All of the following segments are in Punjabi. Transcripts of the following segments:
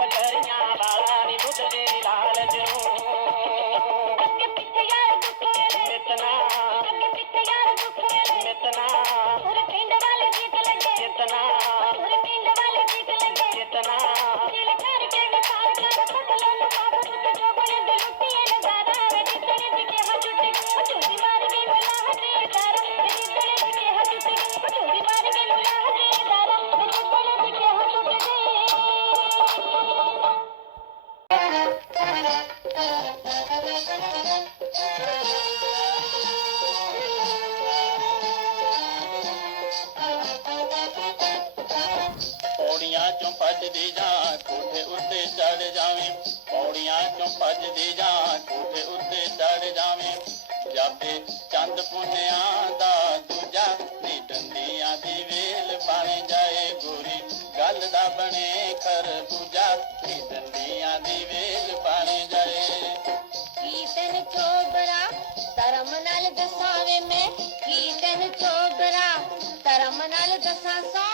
ਪੱਟਿਆ ਬਜਰੀਆਂ ਵਾਲਾ ਨੀ ਬਣੇ ਖਰਬੂਜਾ ਨੀ ਡੰਡੀਆਂ ਦੀ ਵੇਲ ਬਣ ਜਾਏ। ਕੀਰਤਨ ਚੋਬਰਾ, ਧਰਮ ਨਾਲ ਦਸਾਵੇ ਮੈਂ। ਕੀਰਤਨ ਚੋਬਰਾ, ਧਰਮ ਨਾਲ ਦਸਾਂ ਸਾ।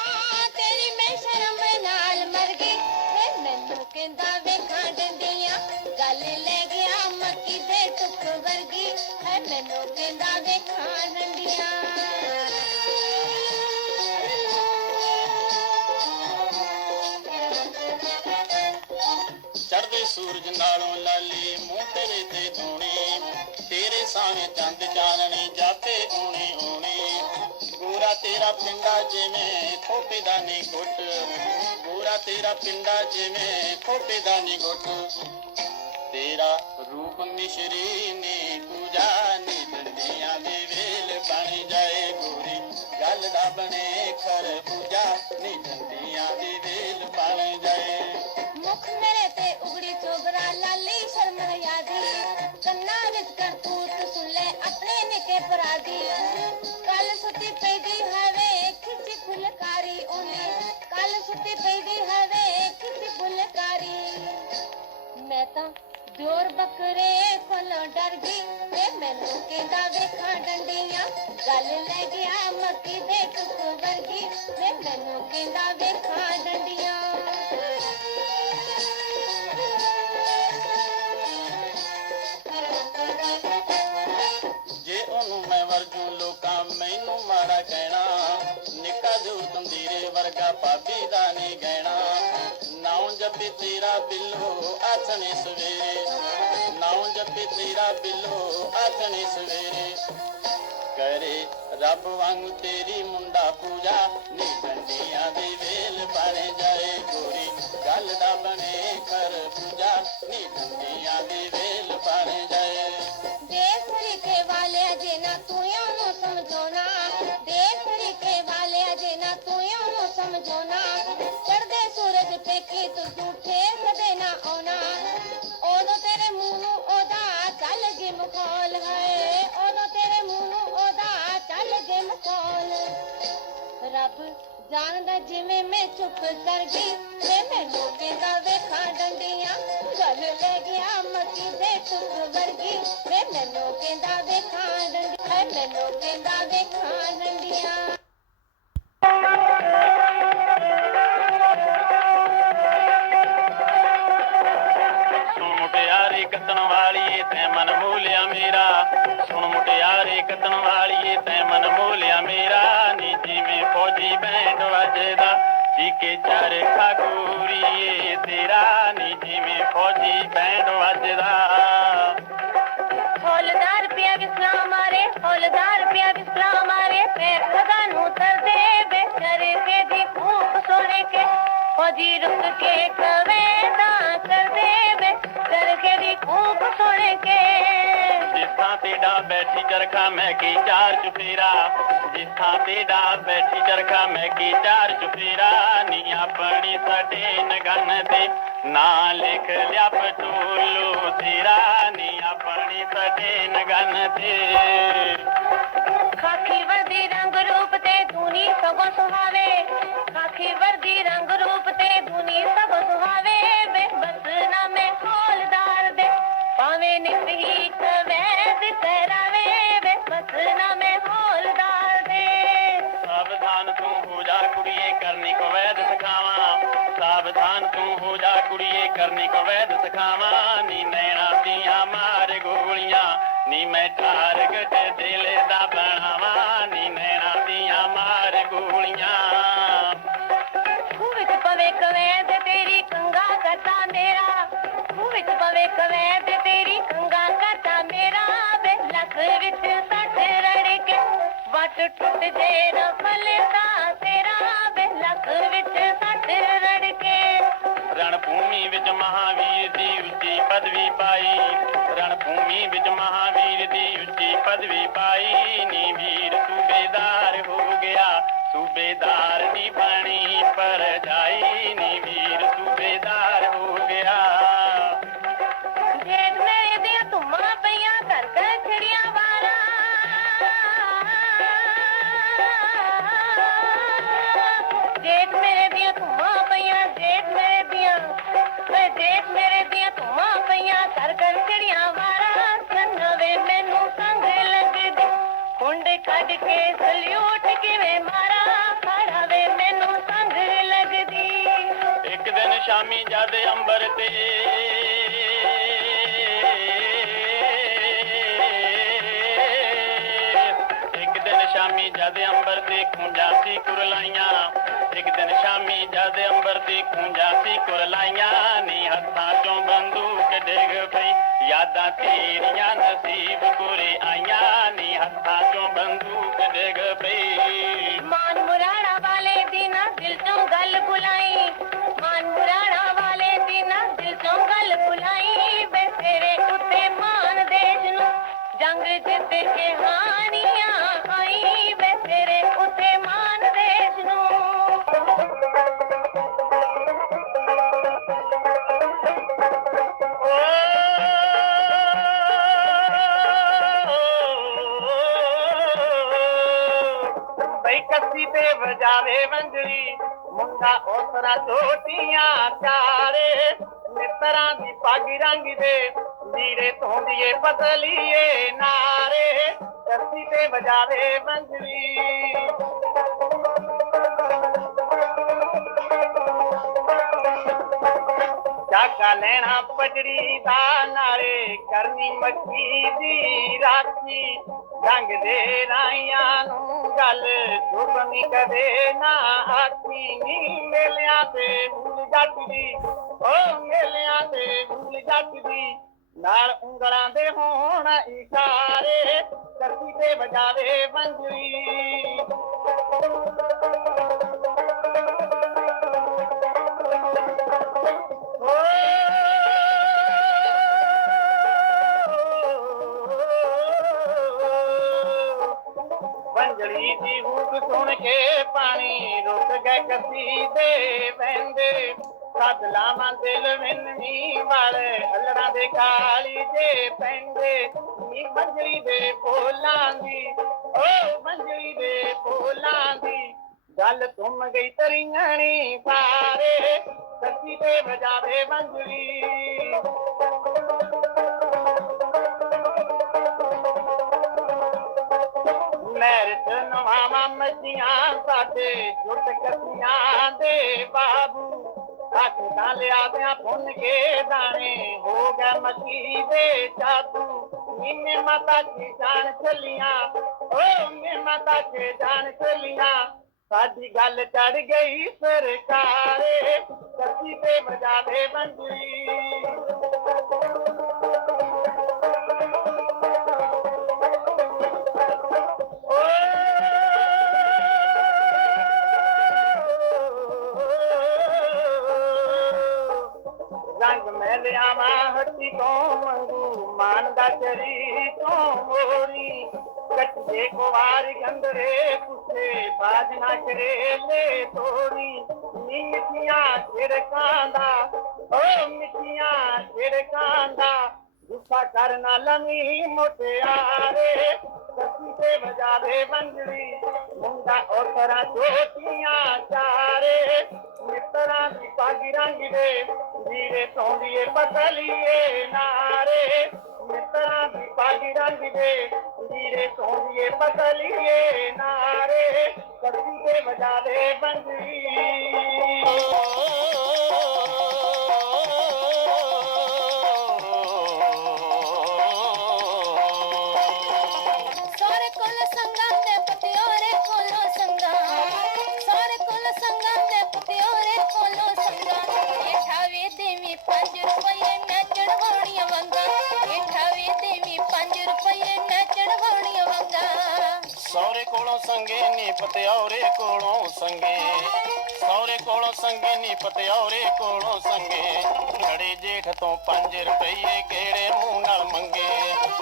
ਤੇਰੀ ਮੈਂ ਸ਼ਰਮ ਨਾਲ ਮਰ ਗਈ। ਵੇ ਮੈਨੂੰ ਕਹਿੰਦਾ ਵੇਖਾਂ ਡੰਡੀਆਂ ਗੱਲ ਲੈ ਗਿਆ ਮੱਕੀ ਦੇ ਟੁੱਕ ਵਰਗੀ। ਹੈ ਮੈਨੂੰ ਕਹਿੰਦਾ ਵੇਖਾਂ ਡੰਡੀਆਂ ਸੂਰਜ ਨਾਲੋਂ ਲਾਲੀ ਮੂੰਹ ਤੇਰੇ ਤੇ ਧੂਣੀ। ਤੇਰੇ ਸਾਵੇਂ ਚੰਦ ਚਾਨਣੀ ਜਾਪੇ ਊਣੀ ਊਣੀ। ਗੋਰਾ ਤੇਰਾ ਪਿੰਡਾ ਜਿਵੇਂ ਖੋਪੇ ਦਾ ਨੀ ਗੁੱਟ ਗੋਰਾ ਤੇਰਾ ਪਿੰਡਾ ਜਿਵੇਂ ਖੋਪੇ ਦਾ ਨੀ ਗੁੱਟ ਤੇਰਾ ਰੂਪ ਮਿਸ਼ਰੀ ਨੇ ਪੂਜਾ ਨੀ ਡੰਡੀਆਂ ਦੇ ਵੇਲ ਬਣ ਜਾਏ ਗੋਰੀ। ਗੱਲ ਦਾ ਬਣੇ ਖਰ ਕਰਤੂਤ ਸੁਣ ਲੈ, ਆਪਣੇ ਨਿੱਕੇ ਪਰਾਦੀ ਕੱਲ ਸੁੱਤੀ ਪੈਦੀ ਹਵੇ, ਖਿੱਚੀ ਫੁਲਕਾਰੀ ਉਹਨੇ। ਕੱਲ ਸੁੱਤੀ ਪੈਦੀ ਹਵੇ, ਖਿੱਚੀ ਫੁਲਕਾਰੀ। ਮੈਂ ਤਾਂ ਦਿਓਰ ਬੱਕਰੇ ਕੋਲੋਂ ਡਰ ਗਈ ਤੇ ਮੈਨੂੰ ਕਹਿੰਦਾ, ਵੇਖਾਂ ਡੰਡੀਆਂ। ਗੱਲ ਲੈ ਗਿਆ ਮੱਕੀ ਦੇ ਟੁੱਕ ਵਰਗੀ ਵੇ ਮੈਨੂੰ ਕਹਿੰਦਾ, ਵੇਖਾਂ ਡੰਡੀਆਂ। ਤੰਦੀਰੇ ਵਰਗਾ ਦਾ ਨਹੀਂ ਗਹਿਣਾ। ਨਾਉ ਜਪੀ ਤੇਰਾ ਬਿੱਲੋ ਆਥਣੇ ਸਵੇਰੇ। ਨਾਉ ਜਪੀ ਤੇਰਾ ਬਿੱਲੋ ਆਥਣੇ ਸਵੇਰੇ। ਕਰੇ ਰੱਬ ਵਾਂਗ ਤੇਰੀ ਮੁੰਡਾ ਪੂਜਾ, ਨੀ ਡੰਡੀਆਂ ਦੇ ਵੇਲ ਪਾਣੇ ਜਾਏ ਗੋਰੀ। ਗੱਲ ਦਾ ਬਣੇ ਕਰ ਪੂਜਾ, ਨੀ ਡੰਡੀਆਂ ਦੇ ਵੇਲ ਬਣ ਜਾਏ ਉਹਨੂੰ ਚੜਦੇ ਸੂਰਜ ਤੇ ਕੀ ਤੂੰ ਝੂਠੇ ਕਦੇ ਨਾ ਆਉਣਾ। ਉਦੋਂ ਤੇਰੇ ਮੂੰਹ ਉਹਦਾ ਚੱਲ ਗੇ ਮਖੌਲ ਹੈ ਉਦੋਂ ਤੇਰੇ ਮੂੰਹ ਉਹਦਾ ਚੱਲ ਗੇ ਮਖੌਲ ਰੱਬ ਜਾਣਦਾ ਜਿਵੇਂ ਮੈਂ ਚੁੱਪ ਕਰ ਗਈ। ਤੇ ਮੈਨੂੰ ਕਹਿੰਦਾ ਵੇਖਾਂ ਡੰਡੀਆਂ ਗੱਲ ਲੈ ਗਿਆ ਮੱਕੀ ਦੇ ਟੁੱਕ ਵਰਗੀ। ਵੇ ਮੈਨੂੰ ਕਹਿੰਦਾ ਵੇਖਾਂ ਡੰਡੀ ਹੈ ਮੈਨੂੰ ਕਹਿੰਦਾ ਵੇਖਾਂ ਫੌਜੀ ਰੁਕ ਕੇ ਕਵੇਦਾ ਕਰਦੇ ਵੇ ਕਰਕੇ ਦੀ ਭੂਖ ਸੁਣ ਕੇ। ਜਿਸ ਤੇ ਡਾ ਬੈਠੀ ਚਰਖਾ, ਮੈਂ ਕੀ ਚਾਰ ਚੁਫੇਰਾ? ਜਿਸ ਥਾਂ ਤੇ ਡਾ ਬੈਠੀ ਚਰਖਾ, ਮੈਂ ਕੀ ਚਾਰ ਚੁਫੇਰਾ? ਨੀ ਆਪਣੀ ਸਾਡੇ ਨਗਨ ਤੇ, ਨਾ ਲਿਖ ਲਿਆ ਪਟੋਲੋ ਤੇਰਾ। ਨੀ ਆਪਣੀ ਸਾਡੇ ਨਗਨ ਤੇ। ਤੇ ਧੂਨੀ ਸਗੋਂ ਸੁਹਾਵੇ। ਖਾਕੀ ਵਰਦੀ ਰੰਗ ਰੂਪ ਤੇ ਧੂਨੀ ਸਗੋਂ ਸੁਹਾਵੇ। ਵੇ ਨਾ ਮੈਂ ਹੌਲਦਾਰ ਦੇ, ਭਾਵੇਂ ਨਿਤ ਹੀ ਕਰਾਵੇ। ਵੇ ਨਾ ਮੈਂ ਹੌਲਦਾਰ ਦੇ। ਸਾਵਧਾਨ ਤੂੰ ਹੋ ਜਾ ਕੁੜੀਏ, ਕਰਨੀ ਕੋ ਵੈਦ ਸਿਖਾਵਾਂ। ਸਾਵਧਾਨ ਤੂੰ ਹੋ ਜਾ ਕੁੜੀਏ, ਕਰਨੀ ਕੋ ਵੈਦ ਸਿਖਾਵਾਂ। ਨੀ ਨੈਣਾ ਦੀਆਂ ਮਾਰ ਗੋਲੀਆਂ, ਨੀ ਮੈਂ ਟਾਰਗਟ ਦਿਲ ਦਾ ਬਣਾਵਾਂ ਪਵੇ ਕਵੈਦ ਤੇਰੀ ਕੰਗਾ ਕਰਤਾ ਮੇਰਾ ਵੇ, ਲੱਖ ਵਿੱਚ ਸੱਟ ਰੜ ਕੇ। ਵੱਟ ਟੁੱਟ ਜੇ ਨਾ ਫਲਦਾ ਤੇਰਾ ਵੇ, ਲੱਖ ਵਿੱਚ ਸੱਟ ਰੜ ਕੇ। ਰਣ ਭੂਮੀ ਵਿੱਚ ਮਹਾਵੀਰ ਦੀ ਉੱਚੀ ਪਦਵੀ ਪਾਈ। ਰਣ ਭੂਮੀ ਵਿੱਚ ਮਹਾਵੀਰ ਦੀ ਉੱਚੀ ਪਦਵੀ ਪਾਈ। ਨੀ ਵੀਰ ਸੂਬੇਦਾਰ ਹੋ ਗਿਆ, ਸੂਬੇਦਾਰ ਦੀ ਬਣੀ, ਪਰ ਸ਼ਾਮੀ ਜਦ ਅੰਬਰ ਤੇ ਖੁੰਝਾਂ ਸੀ ਕੁਰਲਾਈਆਂ ਇੱਕ ਦਿਨ ਸ਼ਾਮੀ ਜਦ ਅੰਬਰ ਤੇ ਖੁੰਝਾਂ ਸੀ ਕੁਰਲਾਈਆਂ ਨੀ ਹੱਥਾਂ ਚੋਂ ਬੰਦੂਕ ਡਿੱਗ ਪਈ ਯਾਦਾਂ ਤੇਰੀਆਂ ਨਸੀਬ ਕੁਰੇ ਆਈਆਂ ਨੀ ਹੱਥਾਂ ਚੋਂ ਬੰਦੂਕ ਡਿੱਗ ਪਈ ਉਸਰਾ ਛੋਟੀਆਂ ਚਾਰੇ, ਮਿੱਤਰਾਂ ਦੀ ਪੱਗ ਰੰਗ ਦੇ ਲੀੜੇ ਧੋਂਦੀਏ ਪਤਲੀਏ ਨਾਰੇ ਕੱਸੀ ਤੇ ਵਜਾਵੇ ਵੰਜਰੀ ਚਾਕਾ ਲੈਣਾ ਪਜੜੀ ਦਾ ਨਾਲੇ ਕਰਨੀ ਮੱਛੀ ਦੀ ਰਾਖੀ, ਰੰਗ ਦੇ ਰਾਈਆਂ ਨੂੰ ਗੱਲ ਸੁਭਮੀ ਕਦੇ ਨਾ ਆਖੀ ਨੀ ਮੇਲਿਆਂ ਤੇ ਭੂਲ ਜੱਟ ਦੀ ਓ ਮੇਲਿਆਂ ਤੇ ਭੂਲ ਜੱਟ ਦੀ ਨਾਲ ਉਂਗਲਾਂ ਦੇ ਹੋਣ ਇਸ਼ਾਰੇ ਕਰਤੀ ਤੇ ਵਜਾਵੇ ਵੰਜਰੀ। ਵੰਜਲੀ ਦੀ ਹੂਕ ਸੁਣ ਕੇ ਪਾਣੀ ਰੁਕ ਗਏ ਕੱਸੀ ਦੇ ਵਹਿੰਦੇ ਸੱਦ ਲਾਵਾਂ ਦਿਲ ਵਿੰਨੀ ਵਾਲੇ ਅਲਰਾਂ ਦੇ ਕਾਲੀ ਦੇ ਪੈਂਦੇ। ਨੀ ਵੰਜਲੀ ਦੇ ਬੋਲਾਂ ਦੀ, ਓ ਵੰਜਲੀ ਦੇ ਬੋਲਾਂ ਦੀ। ਗੱਲ ਤੁਮ ਗਈ ਤਰੀਆਣੀ ਸਾਰੇ ਕੱਸੀ ਤੇ ਵਜਾਵੇ ਵੰਜਲੀ ਮੈਰਤ ਨਵਾਂ ਮੱਜੀਆਂ ਸਾਡੇ ਜੁੱਟ ਕੱਸੀਆਂ ਦੇ ਬਾਬੂ। ਹੱਥ ਤਾਂ ਲਿਆਦਿਆਂ ਭੁੰਨ ਕੇ ਦਾਣੇ, ਹੋ ਗਏ ਮੱਕੀ ਦੇ ਜਾਦੂ। ਨਿੰਮੇ ਮਾਤਾ ਕੀ ਜਾਨ ਚਲੀਆਂ, ਓ ਨਿੰਮੇ ਮਾਤਾ ਕੀ ਜਾਨ ਚਲੀਆਂ। ਸਾਡੀ ਗੱਲ ਚੜ ਗਈ ਸਰਕਾਰੇ ਕੱਤੀ ਤੇ ਵਜਾਵੇ ਬੰਜਰੀ ਕੁਵਾਰ ਗੰਦਰੇ ਪੁੱਛੇ ਬਾਜ ਨਾ ਕਰੇ ਲੈ ਤੋੜੀ ਨੀ ਮਿੱਠੀਆਂ ਛਿੜਕਾਂ ਦਾ ਓ ਮਿੱਠੀਆਂ ਛਿੜਕਾਂ ਦਾ ਗੁੱਸਾ ਕਰਨਾ ਲਮੀ ਮੁਟਿਆਰੇ ਸੱਤੀ ਤੇ ਵਜਾਵੇ ਬੰਜਰੀ ਮੁੰਡਾ ਔਸਰਾ ਮਿੱਤਰਾਂ ਦੀ ਪਾਗੀ ਰੰਗ ਦੇ ਵੀਰੇ ਸੌਂਦੀਏ ਪਤਲੀਏ ਨਾਰੇ ਮਿੱਤਰਾਂ ਦੀ ਪਾਗੀ ਰੰਗ ਦੇ ਵੀਰੇ ਸੌਂਦੀਏ ਪਤਲੀਏ ਨਾਰੇ ਸੱਤੀ ਤੇ ਵਜਾਵੇ ਬੰਜਰੀ ਕੋਲੋਂ ਸੰਗੇ ਨੀ ਪਤਿਆਉਰੇ ਕੋਲੋਂ ਸੰਗੇ। ਸੌਰੇ ਕੋਲੋਂ ਸੰਗੇ ਨੀ ਪਤਿਆਉਰੇ ਕੋਲੋਂ ਸੰਗੇ। ਛੜੇ ਜੇਠ ਤੋਂ 5 ਰੁਪਏ ਕਿਹੜੇ ਮੂੰਹ ਨਾਲ ਮੰਗੇ?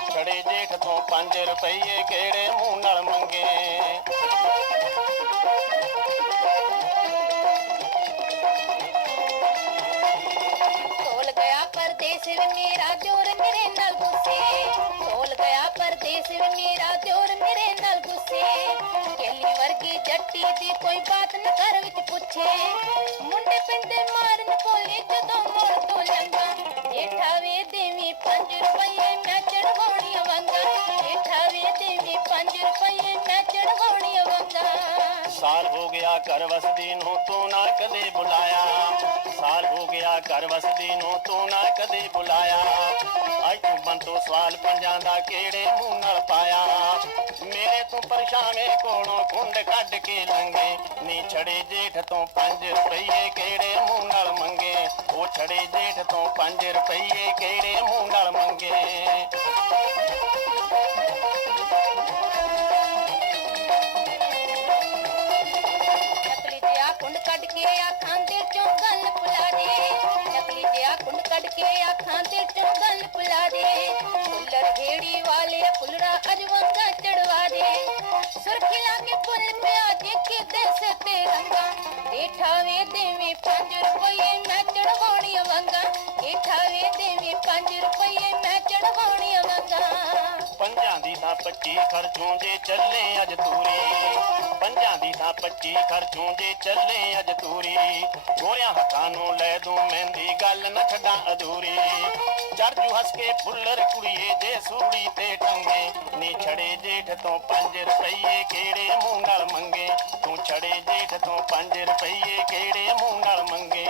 ਛੜੇ ਜੇਠ ਤੋਂ 5 ਰੁਪਏ ਕਿਹੜੇ ਮੂੰਹ ਨਾਲ ਮੰਗੇ? ਤੋਲ ਗਿਆ ਪਰਦੇਸ ਵੀ ਮੇਰਾ ਦਿਓਰ ਮੇਰੇ ਨਾਲ ਗੁੱਸੇ। ਤੋਲ ਗਿਆ ਪਰਦੇਸ ਵੀ ਮੇਰਾ ਦਿਓਰ ਮੇਰੇ ਨਾਲ ਜੱਟੀ ਦੀ ਕੋਈ ਬਾਤ ਨਾ ਘਰ ਵਿੱਚ ਪੁੱਛੇ। ਮੁੰਡੇ ਪਿੰਡੇ ਮਾਰਨ ਕੋਲੇ ਜਦੋਂ ਮੋੜ ਤੋਂ ਲੰਗਾ ਜੇਠਾ ਵੇ ਦੇਵੀ 5 ਰੁਪਏ ਮੈਂ ਚੜਵਾਉਣੀਆਂ ਵੰਗਾ। ਜੇਠਾ ਵੇ ਦੇਵੀ 5 ਰੁਪਏ ਮੈਂ ਚੜਵਾਉਣੀਆਂ ਵੰਗਾ। ਸਾਲ ਹੋ ਗਿਆ ਘਰ ਵਸਦੀ ਨੂੰ ਤੂੰ ਨਾ ਕਦੇ ਬੁਲਾਇਆ। ਸਾਲ ਹੋ ਗਿਆ ਘਰ ਵਸਦੀ ਨੂੰ ਤੂੰ ਨਾ ਕਦੇ ਬੁਲਾਇਆ। ਅੱਜ ਸਵਾਲ ਪੰਜਾਂ ਦਾ ਕਿਹੜੇ ਮੂੰਹ ਨਾਲ ਪਾਇਆ? ਮੇਰੇ ਤੋਂ ਪਰਛਾਵੇਂ ਕੋਲੋਂ ਕੁੰਡ ਕੱਢ ਕੇ ਲੰਗੇ ਨੀ ਛੜੇ ਜੇਠ ਤੋਂ 5 ਰੁਪਏ ਕਿਹੜੇ ਮੂੰਹ ਨਾਲ ਮੰਗੇ? ਉਹ ਛੜੇ ਜੇਠ ਤੋਂ 5 ਰੁਪਏ ਕਿਹੜੇ ਮੂੰਹ ਨਾਲ ਮੰਗੇ? ਕੁੰਡ ਕੱਢ ਕੇ ਅੱਖਾਂ ਦੇ ਖਰਚੋਂ ਜੇ ਚੱਲੇ ਅੱਜ ਤੂਰੀ। ਪੰਜਾਂ ਦੀ ਤਾਂ 25 ਖਰਚੋਂ ਜੇ ਚੱਲੇ ਅੱਜ ਤੂਰੀ। ਗੋਰਿਆਂ ਹੱਥਾਂ ਨੂੰ ਲੈ ਦੂੰ ਮਹਿੰਦੀ, ਗੱਲ ਨਾ ਛੱਡਾਂ ਅਧੂਰੀ। ਚਰਜੂ ਹੱਸ ਕੇ ਫੁੱਲਰ ਕੁੜੀਏ ਜੇ ਸੂੜੀ ਤੇ ਟੰਗੇ। ਨੀ ਛੜੇ ਜੇਠ ਤੋਂ 5 ਰੁਪਏ ਕਿਹੜੇ ਮੂੰਹ ਨਾਲ ਮੰਗੇ? ਤੂੰ ਛੜੇ ਜੇਠ ਤੋਂ 5 ਰੁਪਏ ਕਿਹੜੇ ਮੂੰਹ ਨਾਲ ਮੰਗੇ?